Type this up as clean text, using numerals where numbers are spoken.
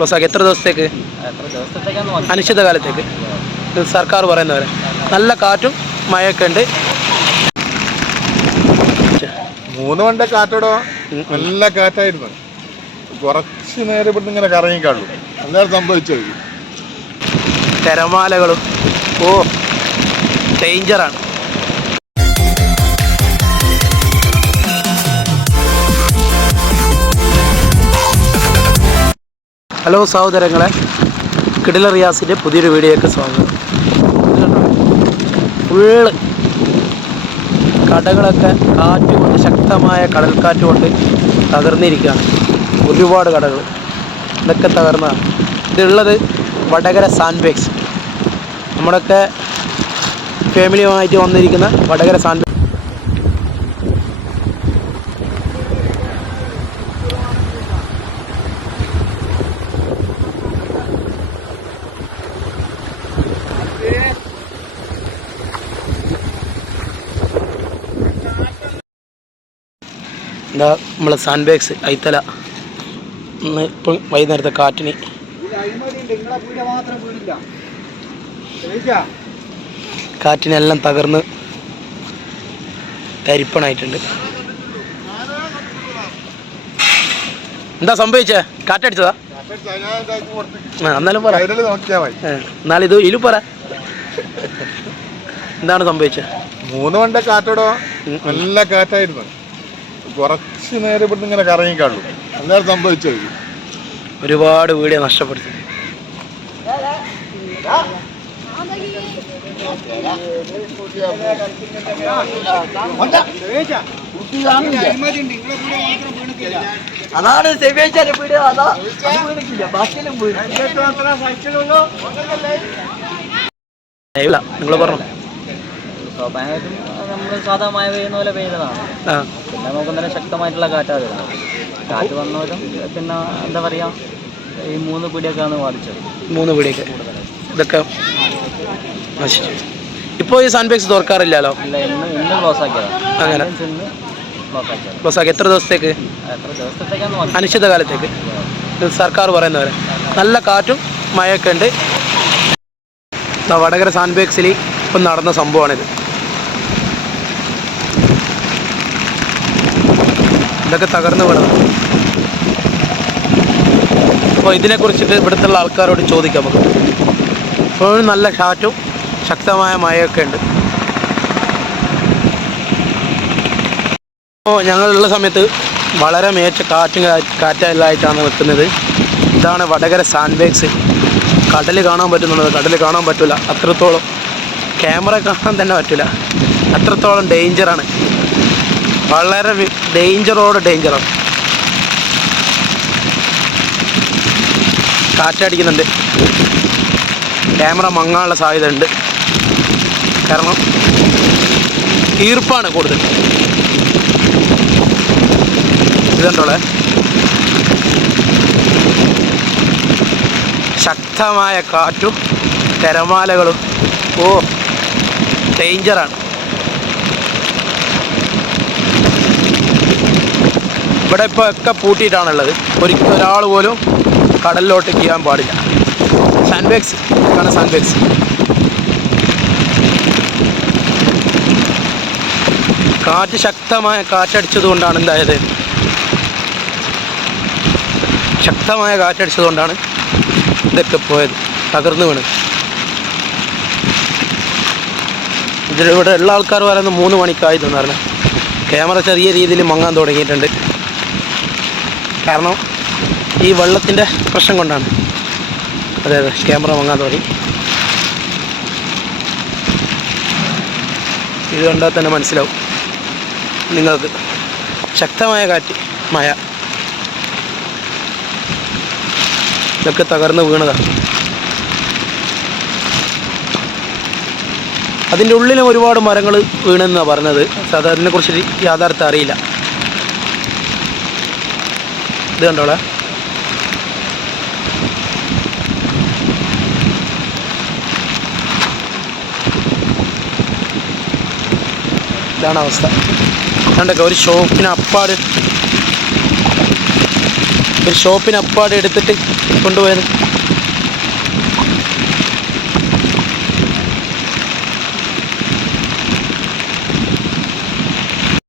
ബസ്സാക്കി എത്ര ദിവസത്തേക്ക്? അനിശ്ചിതകാലത്തേക്ക് സർക്കാർ പറയുന്നവരെ. നല്ല കാറ്റും മഴയൊക്കെ ഉണ്ട്. 3 മണിന്റെ കാറ്റോടോ നല്ല കാറ്റായിരുന്നു. കുറച്ച് നേരം ഇവിടുന്ന് ഇങ്ങനെ കറങ്ങിക്കാളൂ, അന്നേരം സംഭവിച്ചത്. തിരമാലകളും ഡേഞ്ചറാണ്. ഹലോ സഹോദരങ്ങളെ, കിടില റിയാസിൻ്റെ പുതിയൊരു വീഡിയോയ്ക്ക് സ്വാഗതം. ഫുള്ള് കടകളൊക്കെ കാറ്റ് കൊണ്ട്, ശക്തമായ കടൽക്കാറ്റ് കൊണ്ട് തകർന്നിരിക്കുകയാണ്. ഒരുപാട് കടകൾ ഇതൊക്കെ തകർന്നതാണ്. ഇതുള്ളത് വടകര സാൻഡ് ബേക്സ്. നമ്മുടെയൊക്കെ ഫാമിലിയുമായിട്ട് വന്നിരിക്കുന്ന വടകര സാൻഡ് ബേക്സ്. എന്താ നമ്മളെ സാൻഡ് ബേക്സ് ഐത്തല. ഇപ്പം വൈകുന്നേരത്തെ കാറ്റിന് കാറ്റിനെല്ലാം തകർന്ന് തരിപ്പണായിട്ടുണ്ട്. എന്താ സംഭവിച്ചേ? കാറ്റടിച്ചതാ? എന്നാലും പറ, എന്നാലും ഇതിൽ പറ, എന്താണ് സംഭവിച്ചത്? 3 മണിന്റെ കാറ്റോടോ നല്ല കാറ്റായിരുന്നു. കുറച്ച് നേരം ഇവിടുന്ന് ഇങ്ങനെ കറങ്ങിക്കാളൂ, അന്നേരം സംഭവിച്ചത്. ഒരുപാട് വീഡിയോ നഷ്ടപ്പെടുത്തി. അതാണ് നിങ്ങൾ പറഞ്ഞു. സ്വാഭാവികമായിട്ടും നമ്മൾ സാധാ മഴ പെയ്യുന്ന പോലെ പെയ്തതാണ്. പിന്നെ നമുക്ക് നല്ല ശക്തമായിട്ടുള്ള കാറ്റാണ് വരുന്നത്. കാറ്റ് വന്നവരും പിന്നെ എന്താ പറയുക, ഈ 3 പിടിയൊക്കെയാണ് ബാധിച്ചത്. 3 പിടിയൊക്കെ ഇതൊക്കെ നശിച്ചു. ഇപ്പോൾ ഈ സാൻഡ് ബേക്സ് തുറക്കാറില്ലല്ലോ? ഇല്ല, ഇന്ന് ക്ലോസ് ആക്കിയതാണ്. അങ്ങനെ ക്ലോസ് ആക്കി. എത്ര ദിവസത്തേക്ക്? അനിശ്ചിതകാലത്തേക്ക് സർക്കാർ പറയുന്നവരെ. നല്ല കാറ്റും മഴയൊക്കെ ഉണ്ട്. വടകര സാൻഡ് ബേക്സിൽ ഇപ്പം നടന്ന സംഭവമാണിത്. ഇതൊക്കെ തകർന്നു വീണത്. അപ്പോൾ ഇതിനെക്കുറിച്ചിട്ട് ഇവിടുത്തെ ആൾക്കാരോട് ചോദിക്കാം നമുക്ക്. ഇപ്പോഴും നല്ല കാറ്റും ശക്തമായ മഴയൊക്കെ ഉണ്ട്. അപ്പോൾ ഞങ്ങളുള്ള സമയത്ത് വളരെ മികച്ച കാറ്റെല്ലായിട്ടാണ് നിൽക്കുന്നത്. ഇതാണ് വടകര സാൻഡ് ബേക്സ്. കടൽ കാണാൻ പറ്റുന്നുള്ളത്, കടൽ കാണാൻ പറ്റില്ല. അത്രത്തോളം ക്യാമറ കാണാൻ തന്നെ പറ്റില്ല, അത്രത്തോളം ഡേഞ്ചറാണ്. വളരെ ഡേഞ്ചറാണ്. കാറ്റടിക്കുന്നുണ്ട്. ക്യാമറ മങ്ങാനുള്ള സാധ്യത ഉണ്ട്. കാരണം ഈർപ്പാണ് കൂടുതൽ. ഇതുണ്ടോളെ, ശക്തമായ കാറ്റും തിരമാലകളും ഡേഞ്ചറാണ്. ഇവിടെ ഇപ്പോൾ ഒക്കെ പൂട്ടിയിട്ടാണുള്ളത്. ഒരാൾ പോലും കടലിലോട്ട് ചെയ്യാൻ പാടില്ല. സാൻഡ് ബേക്സ് ആണ് സാൻഡ് ബേക്സ്. ശക്തമായ കാറ്റടിച്ചതുകൊണ്ടാണ് എന്തായത്, ശക്തമായ കാറ്റടിച്ചതുകൊണ്ടാണ് ഇതൊക്കെ പോയത്, തകർന്നു വീണ്. ഇതിലിവിടെ ഉള്ള ആൾക്കാർ പറയുന്നത് 3 മണിക്കായി തോന്നാറുണ്ട്. ക്യാമറ ചെറിയ രീതിയിൽ മങ്ങാൻ തുടങ്ങിയിട്ടുണ്ട്. കാരണം ഈ വെള്ളത്തിൻ്റെ പ്രശ്നം കൊണ്ടാണ്. അതെ, ക്യാമറ മങ്ങാൻ തുടങ്ങി. ഇത് കണ്ടാൽ തന്നെ മനസ്സിലാവും നിങ്ങൾക്ക്. ശക്തമായ കാറ്റ്, മഴ, ഇതൊക്കെ തകർന്ന് വീണതാണ്. അതിൻ്റെ ഉള്ളിലും ഒരുപാട് മരങ്ങൾ വീണെന്നാണ് പറഞ്ഞത്. അതിനെക്കുറിച്ച് യാഥാർത്ഥ്യം അറിയില്ല. ഇത് കണ്ടോളെ, ഇതാണ് അവസ്ഥ. കണ്ടൊക്കെ ഒരു ഷോപ്പിന് അപ്പാട് എടുത്തിട്ട് കൊണ്ടുപോയത്.